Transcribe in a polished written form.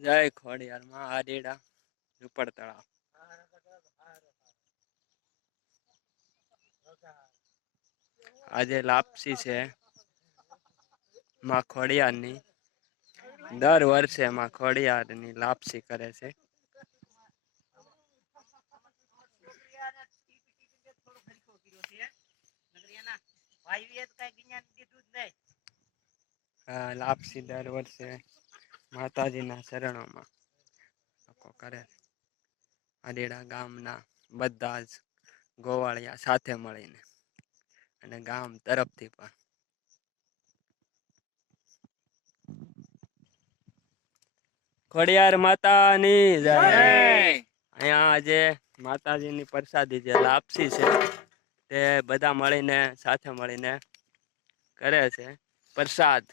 જય ખોડિયાર માં આરેડા ઝુપડ તળાવ. આજે લાપસી છે માં ખોડિયાર ની. દર વર્ષે માં ખોડિયાર ની લાપસી કરે છે. લાપસી દર વર્ષે માતાજીના શરણોમાં લોકો કરે. આદેડા ગામના બધા જ ગોવાળિયા સાથે મળીને અને ગામ તરફથી પણ. ખોડિયાર માતાની જય. અહીંયા આજે માતાજીની પ્રસાદી જે લાપસી છે તે બધા મળીને સાથે મળીને કરે છે પ્રસાદ.